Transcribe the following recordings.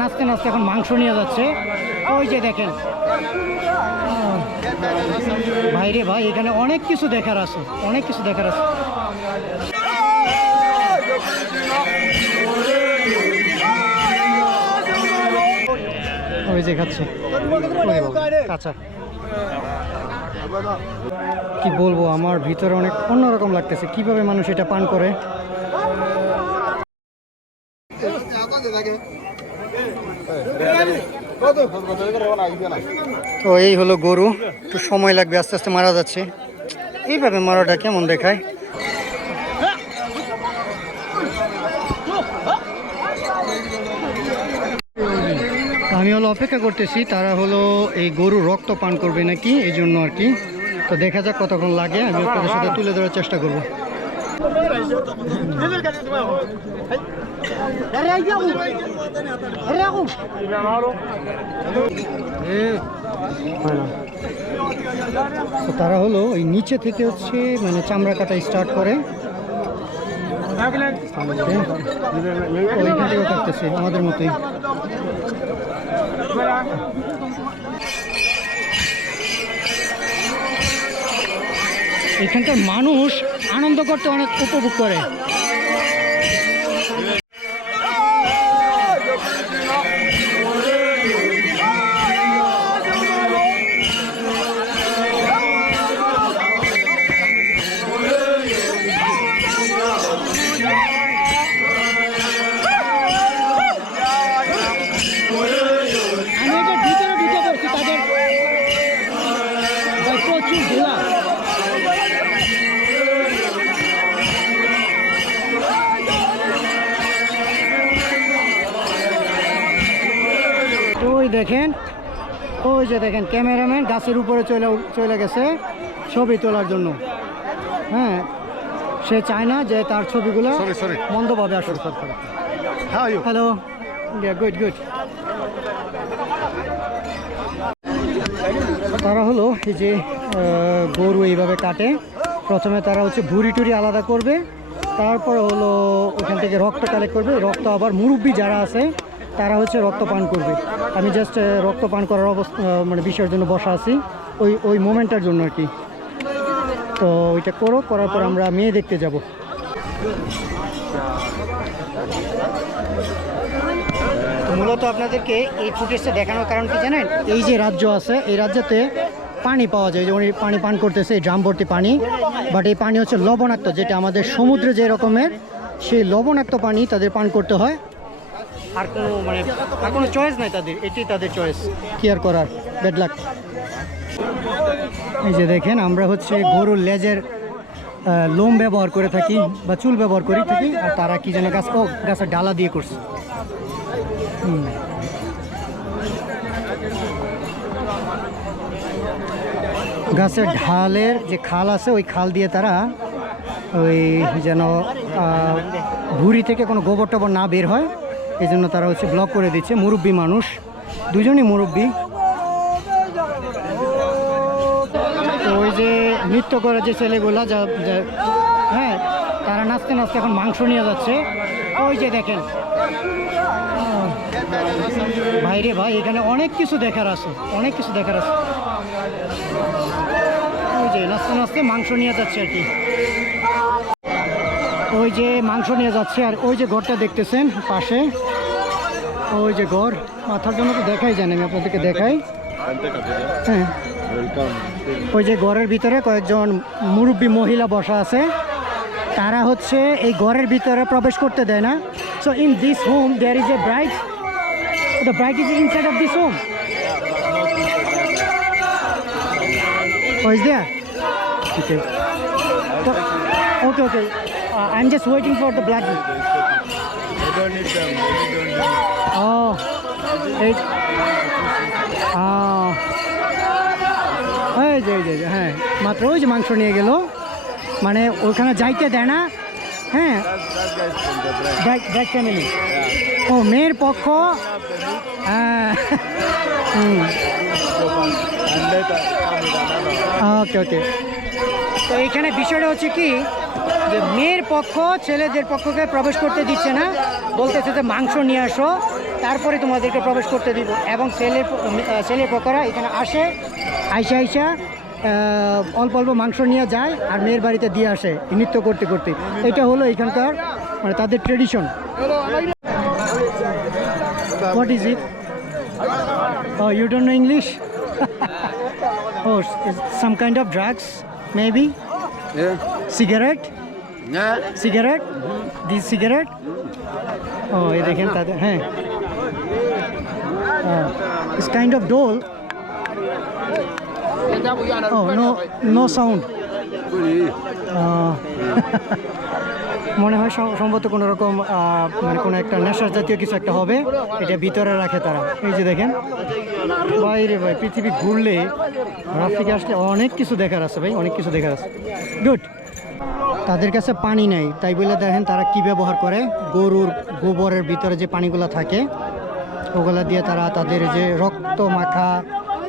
নাচতে নাচতে এখন মাংস নিয়ে যাচ্ছে। ওই যে দেখেন। ভাইরে ভাই, এখানে অনেক কিছু দেখার আছে, অনেক কিছু দেখার আছে। ওই যে কি বলব, আমার ভিতরে অনেক অন্যরকম লাগতেছে। কীভাবে মানুষ এটা পান করে? তো এই হলো গরু। একটু সময় লাগবে, আস্তে আস্তে মারা যাচ্ছে। এইভাবে মারাটা কেমন দেখায়? আমি হলো অপেক্ষা করতেছি, তারা হলো এই গরু রক্ত পান করবে নাকি, এই জন্য আর কি। তো দেখা যাক কতক্ষণ লাগে, আমি আপনাদের সাথে তুলে ধরার চেষ্টা করব। তো তারা হলো ওই নিচে থেকে হচ্ছে মানে চামড়া কাটা স্টার্ট করে। ওইখান কাটতেছে আমাদের মতোই। এখানকার মানুষ আনন্দ করতে অনেক উপভোগ করে। ওই দেখেন ওই যে দেখেন ক্যামেরাম্যান গাছের উপরে চলে চলে গেছে ছবি তোলার জন্য। হ্যাঁ সে চায় না যে তার ছবিগুলো. মন্দভাবে আসুক। You? হ্যালো গুড গুড তারা হলো এই যে গরু এইভাবে কাটে। প্রথমে তারা হচ্ছে ভুড়ি টুরি আলাদা করবে। তারপরে হলো ওখান থেকে রক্ত কালেক্ট করবে। রক্ত আবার মুরব্বি যারা আছে তারা হচ্ছে রক্ত পান করবে। আমি জাস্ট রক্ত পান করার অবস্থা মানে বিষয়ের জন্য বসা আছি। ওই ওই মোমেন্টটার জন্য আর কি। তো ওইটা করো, করার পর আমরা মেয়ে দেখতে যাব। মূলত আপনাদেরকে এই ফুটেজটা দেখানোর কারণ কি জানেন? এই যে রাজ্য আছে, এই রাজ্যতে পানি পাওয়া যায়। যেমন পানি পান করতেছে, এই ড্রাম ভর্তি পানি। বাট এই পানি হচ্ছে লবণাক্ত, যেটা আমাদের সমুদ্রে যে রকমের সেই লবণাক্ত পানি তাদের পান করতে হয়। আর কোনো মানে আর কোনো চয়েস নাই তাদের এটি তাদের চয়েস কি আর করার ব্যাড লাক এই যে দেখেন, আমরা হচ্ছে গরুর লেজের লোম ব্যবহার করে থাকি বা চুল ব্যবহার করে থাকি আর তারা কি যেন গাছ গাছের ডালা দিয়ে করছে। গাছের ঢালের যে খাল আছে, ওই খাল দিয়ে তারা ওই যেন ভুঁড়ি থেকে কোনো গোবর টোবর না বের হয় এই জন্য তারা হচ্ছে ব্লক করে দিচ্ছে। মুরব্বী মানুষ। দুজনই মুরব্বী। তো ওই যে নৃত্য করে যে ছেলেগুলা যা হ্যাঁ তারা নাচতে নাচতে এখন মাংস নিয়ে যাচ্ছে। ওই যে দেখেন। আহ, ভাইরে ভাই এখানে অনেক কিছু দেখার আছে। অনেক কিছু দেখার আছে। ওই যে নাচতে নাচতে মাংস নিয়ে যাচ্ছে আর কি। ওই যে মাংস নিয়ে যাচ্ছে আর ওই যে ঘরটা দেখতেছেন পাশে। ওই যে ঘর মাথার জন্য তো দেখাই জানি আমি আপনাদেরকে দেখাই হ্যাঁ ওই যে ঘরের ভিতরে কয়েকজন মুরব্বী মহিলা বসা আছে তারা হচ্ছে এই ঘরের ভিতরে প্রবেশ করতে দেয় না so in this home there is a bright the bright is inside of this home Oh, is there? Okay. So, okay, okay. Uh, I'm just waiting for the blood. Don't need them. Need them. Oh, এই যে এই যে, হ্যাঁ মাত্র ওই যে মাংস নিয়ে গেল মানে ওখানে যাইতে দেয় না হ্যাঁ. ব্যাক ফ্যামিলি ও মেয়ের পক্ষ হ্যাঁ. ওকে ওকে তো এখানে বিষয়টা হচ্ছে কি যে মেয়ের পক্ষ ছেলেদের পক্ষকে প্রবেশ করতে দিচ্ছে না বলতেছে যে মাংস নিয়ে আসো তারপরে তোমাদেরকে প্রবেশ করতে দিব। এবং ছেলের ছেলের পকরা এখানে আসে আইসা আইসা অল্প অল্প মাংস নিয়ে যায় আর মেয়ের বাড়িতে দিয়ে আসে নৃত্য করতে করতে। এটা হলো এখানকার মানে তাদের tradition what is it oh you don't know English oh some kind of drugs maybe cigarette. Cigarette this cigarette oh এই দেখেন তাদের হ্যাঁ is kind of dhol oh no no sound মনে হয় সম- সম্ভবত কোনো রকম মানে কোনো একটা নেশার জাতীয় কিছু একটা হবে, এটা ভিতরে রাখে তারা। এই যে দেখেন বাইরে ভাই, পৃথিবী ঘুরলে রাফিকে আসলে অনেক কিছু দেখার আছে ভাই, অনেক কিছু দেখার আছে। গুড তাদের কাছে পানি নেই। তাই বলে দেখেন তারা কি ব্যবহার করে? গরুর গোবরের ভিতরে যে পানিগুলো থাকে, ওগুলা দিয়ে তারা তাদের যে রক্ত মাখা,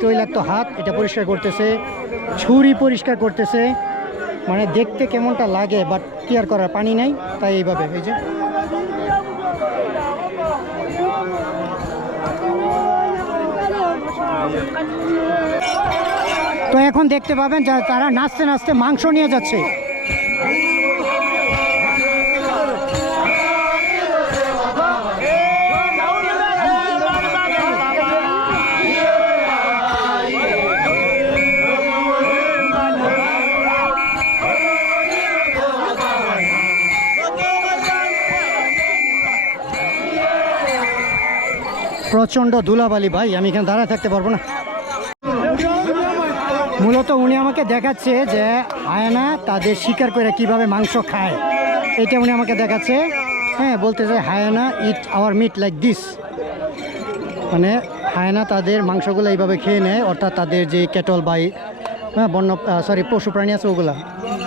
তৈলাক্ত হাত, এটা পরিষ্কার করতেছে, ছুরি পরিষ্কার করতেছে। মানে দেখতে কেমনটা লাগে বাট কি আর করার পানি নাই, তাই এইভাবে, এই যে। তো এখন দেখতে পাবেন যা তারা নাচতে নাচতে মাংস নিয়ে যাচ্ছে। প্রচণ্ড ধুলাবালি ভাই আমি এখানে দাঁড়ায় থাকতে পারব না। মূলত উনি আমাকে দেখাচ্ছে যে হায়না তাদের শিকার করে কীভাবে মাংস খায়, এটা উনি আমাকে দেখাচ্ছে। হ্যাঁ বলতে বলতেছে হায়না eat our meat like this মানে হায়না তাদের মাংসগুলো এইভাবে খেয়ে নেয়, অর্থাৎ তাদের যে কেটল বাই হ্যাঁ বন্য সরি পশু প্রাণী আছে ওগুলা।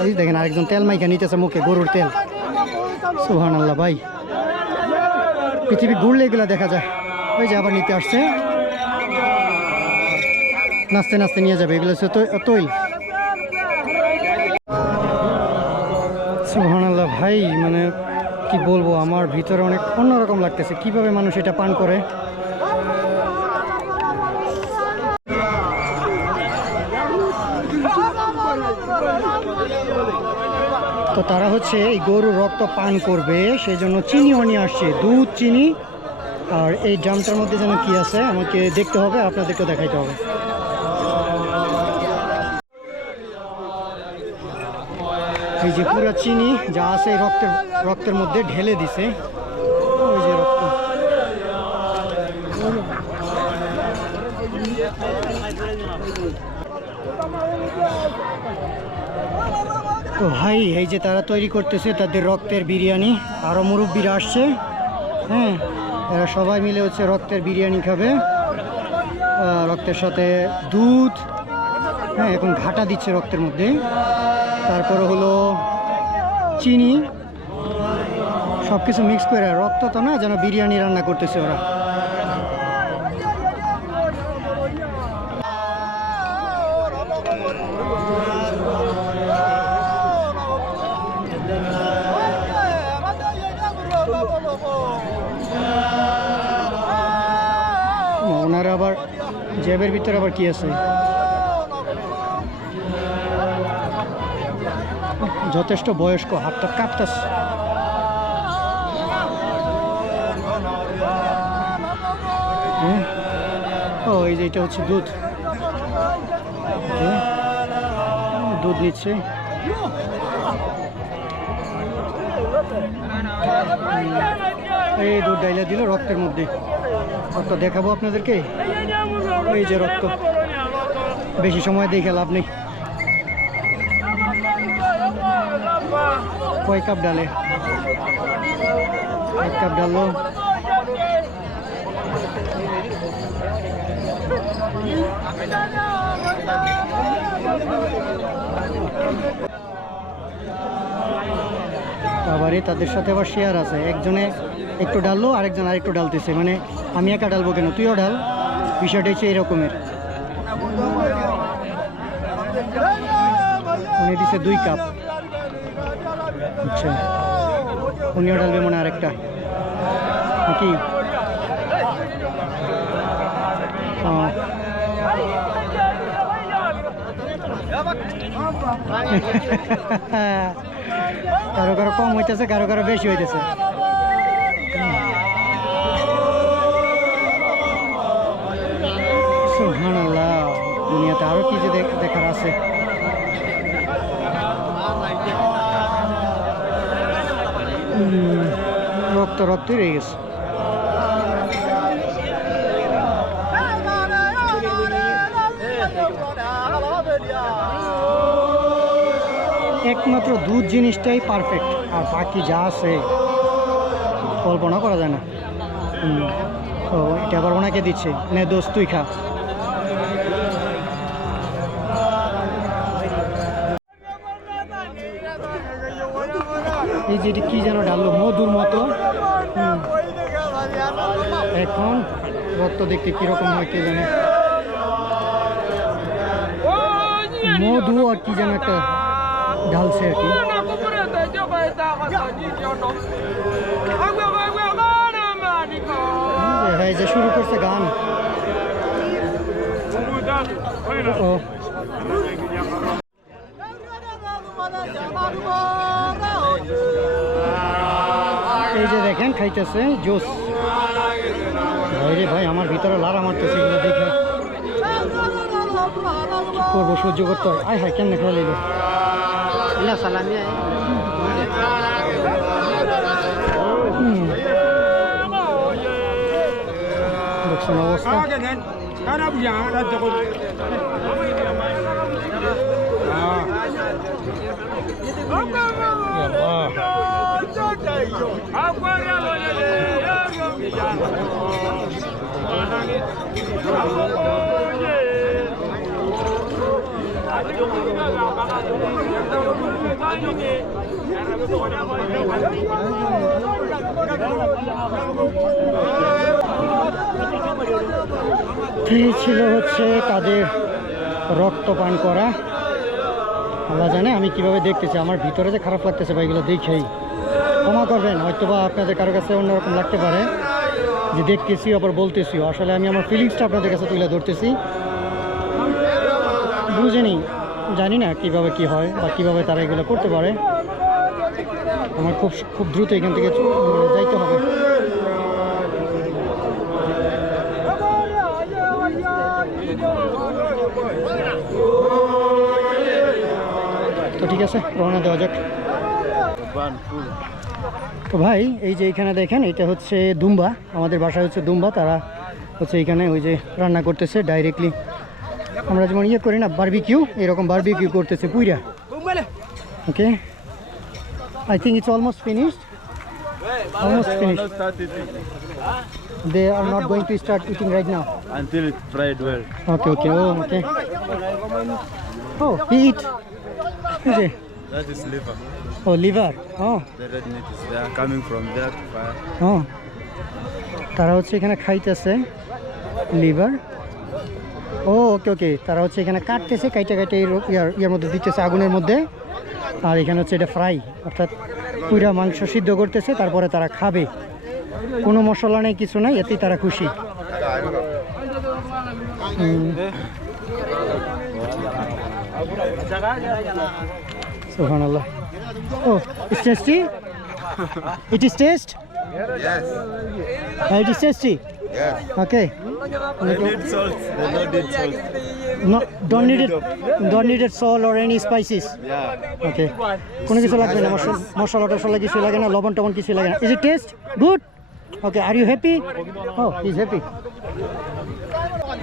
এই দেখেন আরেকজন তেল মাইখা নিতেছে মুখে, গরুর তেল। সুহান আল্লাহ ভাই। পৃথিবী ঘুরলে এগুলো দেখা যায়। ওই যে আবার নিতে আসছে। নাচতে নাচতে নিয়ে যাবে, এগুলো তৈ- তৈল। সুবহানাল্লাহ, ভাই মানে কি বলব, আমার ভিতরে অনেক অন্যরকম লাগতেছে। কীভাবে মানুষ এটা পান করে? তো তারা হচ্ছে এই গরুর রক্ত পান করবে সেই জন্য চিনিও নিয়ে আসছে, দুধ, চিনি, আর এই ড্রামটার মধ্যে যেন কি আছে, আমাকে দেখতে হবে আপনাদেরকে দেখাইতে হবে। এই যে পুরো চিনি যা আছে এই রক্তের রক্তের মধ্যে ঢেলে দিছে। ওই যে রক্ত। তো ভাই, এই যে তারা তৈরি করতেছে তাদের রক্তের বিরিয়ানি আরও মুরব্বীরা আসছে। হ্যাঁ এরা সবাই মিলে হচ্ছে রক্তের বিরিয়ানি খাবে। রক্তের সাথে দুধ। হ্যাঁ এখন ঘাটা দিচ্ছে রক্তের মধ্যে। তারপরে হলো চিনি সব কিছু মিক্স করে, রক্ত তো না, যেন বিরিয়ানি রান্না করতেছে ওরা। ওনারা আবার জ্যাবের ভিতরে আবার কি আছে? যথেষ্ট বয়স্ক, হাতটা কাঁপতাস হ্যাঁ? ও, এই যে এটা হচ্ছে দুধ? দুধ নিচ্ছে। এই দুধ ডাইলা দিল রক্তের মধ্যে। রক্ত দেখাবো আপনাদেরকে? এই যে রক্ত। বেশি সময় দেখে লাভ নেই। কয় কাপ ডালে? এক কাপ ডালো আবারই তাদের সাথে আবার শেয়ার আছে। একজনে একটু ডাললো আরেকজন আরেকটু ডালতেছে মানে আমি একা ডালবো কেন? তুইও ডাল। বিষয়টা হচ্ছে এরকমের। উনি দিছে দুই কাপ। হচ্ছে। উনিও ঢালবে মনে আরেকটা। নাকি? কারও কারও কম হইতেছে কারও কারও বেশি হইতেছে। সুহান দুনিয়াতে আরও কি যে দেখার আছে। রক্ত রক্তই রয়ে গেছে। একমাত্র দুধ জিনিসটাই পারফেক্ট আর বাকি যা আছে কল্পনা করা যায় না। তো এটা আবার ওনাকে দিচ্ছে, নে দোস্ত, তুই খা। এই যে কি যেন ডাললো, মধুর মতো। এখন রক্ত দেখতে কীরকম হয় কে জানে? মধু আর কি যেন একটা ঢালছে আর কি। যে শুরু করছে গান। এই যে দেখেন, খাইতেছে জোস। ভাই রে ভাই আমার ভিতরে লারা মারতেছে এগুলো দেখে। কি করব সহ্য করতে হয়। আয় হায় কেমনে খেলা লিলো হুম। দেখছেন অবস্থা? এই ছিল হচ্ছে তাদের রক্ত পান করা? আল্লাহ জানে, আমি কীভাবে দেখতেছি, আমার ভিতরে যে খারাপ লাগতেছে ভাই, এগুলো দেখেই। ক্ষমা করবেন হয়তো বা আপনাদের কারও কাছে অন্যরকম লাগতে পারে। যে দেখতেছি, আবার বলতেছি আসলে আমি আমার ফিলিংসটা আপনাদের কাছে তুলে ধরতেছি। বুঝেনি জানি না কীভাবে কি হয় বা কীভাবে তারা এগুলো করতে পারে। আমার খুব খুব দ্রুত এখান থেকে মানে যাইতে হবে। তো ঠিক আছে, রওনা দেওয়া যাক। তো ভাই এই যে এখানে দেখেন এটা হচ্ছে দুম্বা। আমাদের বাসায় হচ্ছে দুম্বা তারা হচ্ছে এখানে ওই যে রান্না করতেছে ডাইরেক্টলি আমরা যেমন ইয়ে করি না বারবিকিউ এরকম বারবিকিউ করতেছে পুইরা। Okay I think it's almost finished almost finished they are not going to start eating right now Until it's fried well. Okay okay oh okay oh he eat এই That is liver. Oh liver oh The red meat is there, coming from there to fire. ও তারা হচ্ছে এখানে খাইতেছে liver ও ওকে ওকে তারা হচ্ছে এখানে কাটতেছে কাইটা কাইটে ইয়ার ইয়ার মধ্যে দিতেছে আগুনের মধ্যে। আর এখানে হচ্ছে এটা ফ্রাই অর্থাৎ পুরা মাংস সিদ্ধ করতেছে তারপরে তারা খাবে। কোনো মশলা নেই কিছু নাই এতেই তারা খুশি। সোহান আল্লাহ Oh it's tasty it is taste Yes. It is tasty Yes. Okay They need salt. They don't need salt. No, don't need it. Don't need it salt or any spices. Yeah. Okay. কোনো কিছু লাগবে না মশলা মশলা টশলা কিছু লাগে না লবণ টবণ কিছু লাগে না is it taste good okay are you happy O is happy এরকম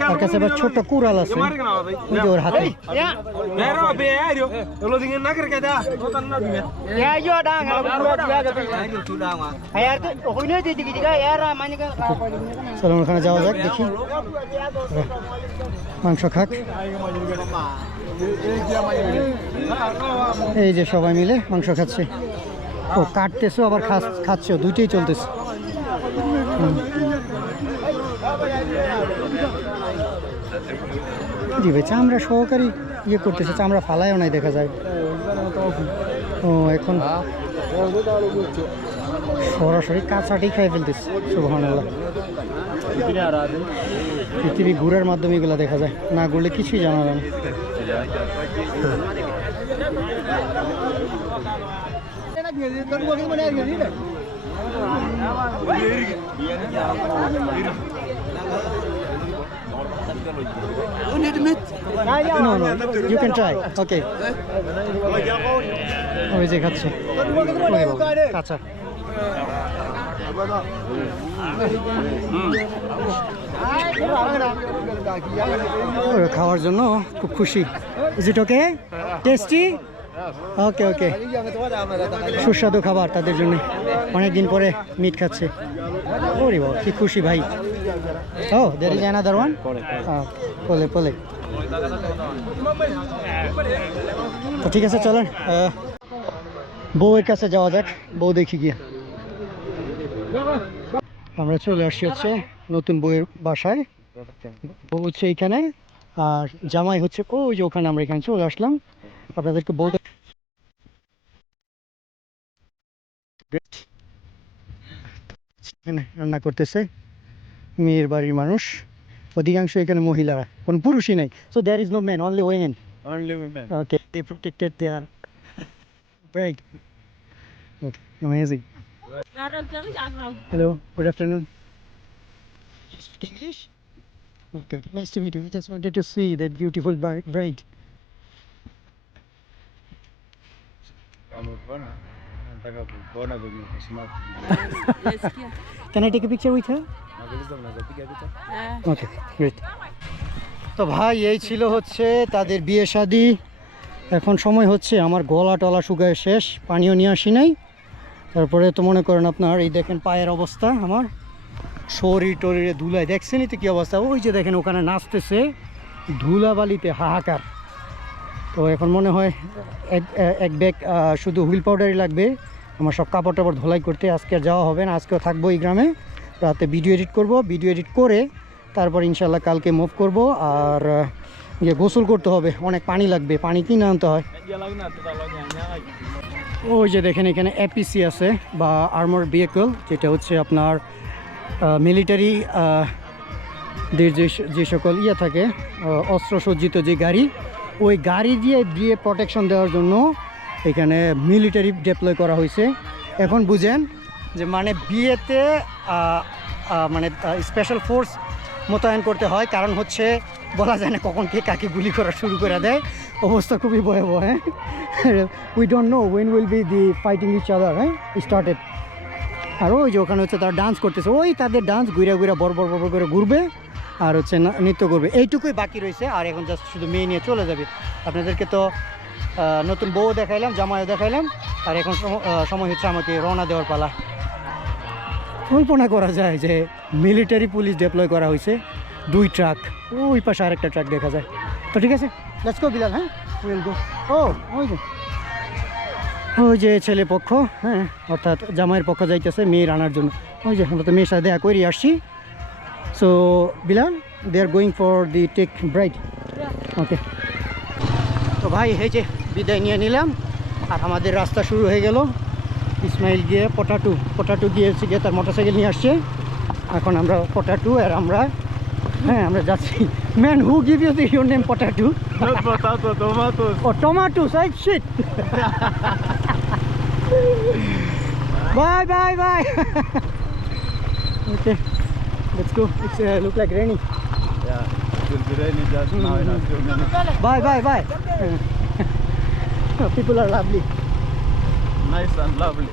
তার কাছে যে ওর হাতে। চলো ওখানে যাওয়া যাক, দেখি। মাংস খাক। এই যে সবাই মিলে মাংস খাচ্ছে। ও, কাটতেছো, আবার খাচ্ছো দুইটাই চলতেছে। জি ভাই, চামড়া সহকারী ইয়ে করতেছে, চামড়া ফালায়ও নাই দেখা যায়। ও, এখন সরাসরি কাঁচাটি খাই ফেলতেছে, সুবহানাল্লাহ. পৃথিবী ঘুরের মাধ্যমে এগুলো দেখা যায়, না ঘুরলে কিছুই জানা যায় না। No, no, you can try. Okay. ওই যে খাচ্ছে। কাঁচা ওরা খাওয়ার জন্য খুব খুশি। ইজ ইট ওকে টেস্টি ওকে ওকে সুস্বাদু খাবার তাদের জন্য। অনেক দিন পরে মিট খাচ্ছে। ওরে বাবা কি খুশি ভাই। Oh there is another one পোলে পোলে তো ঠিক আছে চলেন বউয়ের কাছে যাওয়া যাক বউ দেখি গিয়ে। আমরা চলে আসছি হচ্ছে নতুন বউয়ের বাসায়। বউ হচ্ছে এইখানে আর জামাই হচ্ছে ওই যে ওখানে আমরা এখানে চলে আসলাম। আপনাদেরকে বউ এখানে রান্না করতেছে। মেয়ের বাড়ির মানুষ অধিকাংশ এখানে মহিলারা কোনো পুরুষই নাই so there is no man only women Only women. Okay, they protected their right. Okay, amazing. Hello, good afternoon. You speak English? Okay, nice to meet you. I just wanted to see that beautiful bri- bride. Taka bona bugün smart. Can I take a picture with her? Okay great তো ভাই এই ছিল হচ্ছে তাদের বিয়ে শাদি। এখন সময় হচ্ছে আমার গলা টলা শুকায় শেষ পানিও নিয়ে আসি নাই। তারপরে তো মনে করেন আপনার এই দেখেন পায়ের অবস্থা আমার। শরীর টরিরে ধুলায়। দেখছেনই তো কী অবস্থা? ওই যে দেখেন ওখানে নাচতেছে ধুলাবালিতে হাহাকার। তো এখন মনে হয় এক এক ব্যাগ শুধু হুইল পাউডারই লাগবে। আমার সব কাপড় টাপড় ধোলাই করতে আজকে আর যাওয়া হবে না আজকেও থাকব এই গ্রামে। রাতে ভিডিও এডিট করব। ভিডিও এডিট করে তারপর ইনশাল্লাহ কালকে মুভ করব। আর ইয়ে গোসল করতে হবে। অনেক পানি লাগবে। পানি কিনে আনতে হয়। ওই যে দেখেন এখানে এপিসি আছে বা আর্মার ভেহিকল যেটা হচ্ছে আপনার মিলিটারি যে যে সকল ইয়ে থাকে অস্ত্রসজ্জিত যে গাড়ি, ওই গাড়ি দিয়ে দিয়ে প্রোটেকশন দেওয়ার জন্য এখানে মিলিটারি ডেপ্লয় করা হয়েছে। এখন বুঝেন যে মানে বিয়েতে মানে স্পেশাল ফোর্স মোতায়েন করতে হয়। কারণ হচ্ছে, বলা যায় না কখন কে কাকে গুলি করা শুরু করে দেয়। অবস্থা খুবই ভয়াবহ হ্যাঁ? We don't know when will be the fighting each other হ্যাঁ? স্টার্টেড আর ওই যে ওখানে হচ্ছে তারা ডান্স করতেছে। ওই তাদের ডান্স ঘুরে ঘুরে বড় বড় বড় করে ঘুরবে আর হচ্ছে নৃত্য করবে। এইটুকুই বাকি রয়েছে। আর এখন জাস্ট শুধু মেয়ে নিয়ে চলে যাবে। আপনাদেরকে তো নতুন বউ দেখাইলাম, জামাইও দেখাইলাম। আর এখন সম- সময় হচ্ছে আমাকে রওনা দেওয়ার পালা। কল্পনা করা যায় যে মিলিটারি পুলিশ ডেপ্লয় করা হয়েছে। দুই ট্রাক, ওই পাশে আরেকটা ট্রাক দেখা যায়। তো ঠিক আছে লেটস বিলাল হ্যাঁ? ও, ওই যে। ওই যে ছেলে পক্ষ হ্যাঁ অর্থাৎ জামাইয়ের পক্ষ যাইতেছে মেয়ের আনার জন্য। ওই যে, আমরা তো মেয়ের সাথে দেখা করে আসছি। So Bilal they are going for the take bright okay তো ভাই, এই যে বিদায় নিয়ে নিলাম, আর আমাদের রাস্তা শুরু হয়ে গেল। ইসমাইল গিয়ে পটাটু পটাটু গিয়ে হচ্ছে গিয়ে তার মোটরসাইকেল নিয়ে আসছে এখন আমরা পটাটু আর আমরা হ্যাঁ আমরা যাচ্ছি man who give you the your name potato Not potato, tomatoes. Oh, tomatoes, I shit. bye, bye, bye. okay, let's go. It's uh, look like raining. Yeah, it will be raining just now in a few minutes. Bye, bye, bye. People are lovely. Nice and lovely.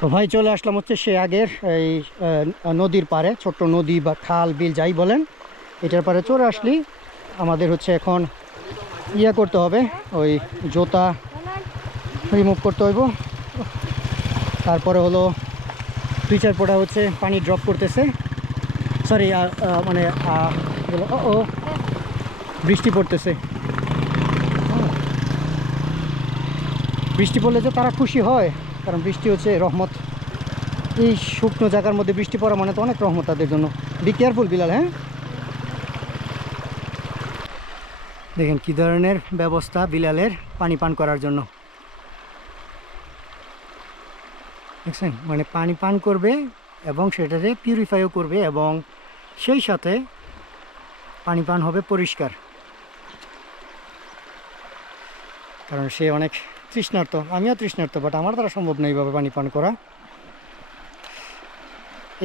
তো ভাই চলে আসলাম হচ্ছে সে আগের এই নদীর পারে ছোট্ট নদী বা খাল বিল যাই বলেন। এটার পারে চলে আসলি। আমাদের হচ্ছে এখন ইয়া করতে হবে ওই জোতা রিমুভ করতে হইব। তারপরে হলো দুই চার ফোঁটা হচ্ছে পানি ড্রপ করতেছে। সরি মানে ও, বৃষ্টি পড়তেছে। বৃষ্টি পড়লে যে তারা খুশি হয়, কারণ বৃষ্টি হচ্ছে রহমত। এই শুকনো জায়গার মধ্যে বৃষ্টি পড়া মানে তো অনেক রহমত তাদের জন্য। বি কেয়ারফুল বিলাল হ্যাঁ? দেখেন কী ধরনের ব্যবস্থা বিলালের পানি পান করার জন্য। দেখছেন? মানে পানি পান করবে এবং সেটাতে পিউরিফাইও করবে এবং সেই সাথে পানি পান হবে পরিষ্কার। কারণ সে অনেক তৃষ্ণার্ত, আমিও তৃষ্ণার্ত বাট আমার দ্বারা সম্ভব নয় এইভাবে পানি পান করা।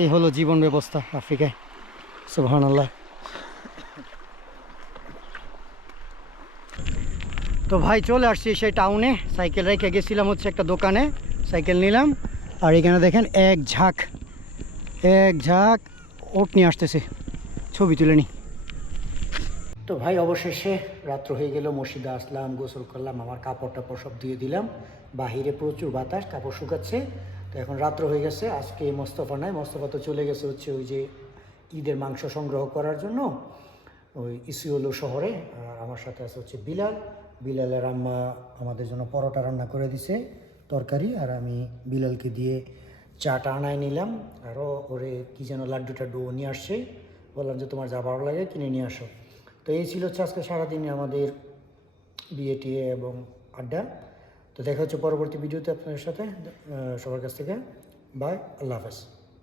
এই হলো জীবন ব্যবস্থা আফ্রিকায়। সুবহান আল্লাহ তো ভাই, চলে আসছি সেই টাউনে সাইকেল রেখে গেছিলাম হচ্ছে একটা দোকানে। সাইকেল নিলাম। আর এখানে দেখেন এক ঝাঁক। এক ঝাঁক, ওট নিয়ে আসতেছে। ছবি তুলে নি। তো ভাই, অবশেষে রাত্র হয়ে গেল, মসজিদে আসলাম, গোসল করলাম, আমার কাপড় টাপড় সব দিয়ে দিলাম। বাহিরে প্রচুর বাতাস, কাপড় শুকাচ্ছে। তো এখন রাত্র হয়ে গেছে, আজকে মোস্তফা নাই, মোস্তফা তো চলে গেছে হচ্ছে ওই যে ঈদের মাংস সংগ্রহ করার জন্য, ওই ইসিওলো শহরে। আর আমার সাথে আছে হচ্ছে বিলাল। বিলালের আম্মা আমাদের জন্য পরোটা রান্না করে দিছে, তরকারি। আর আমি বিলালকে দিয়ে চাটা আনায় নিলাম। আরও ওরে কী যেন লাড্ডু টাড্ডু নিয়ে আসছে। বললাম যে, তোমার যা ভালো লাগে কিনে নিয়ে আসো। তো এই ছিল হচ্ছে আজকে সারাদিনে আমাদের বিয়ে এবং আড্ডা। তো দেখা হচ্ছে পরবর্তী ভিডিওতে আপনাদের সাথে। সবার কাছ থেকে। বাই, আল্লাহ হাফেজ।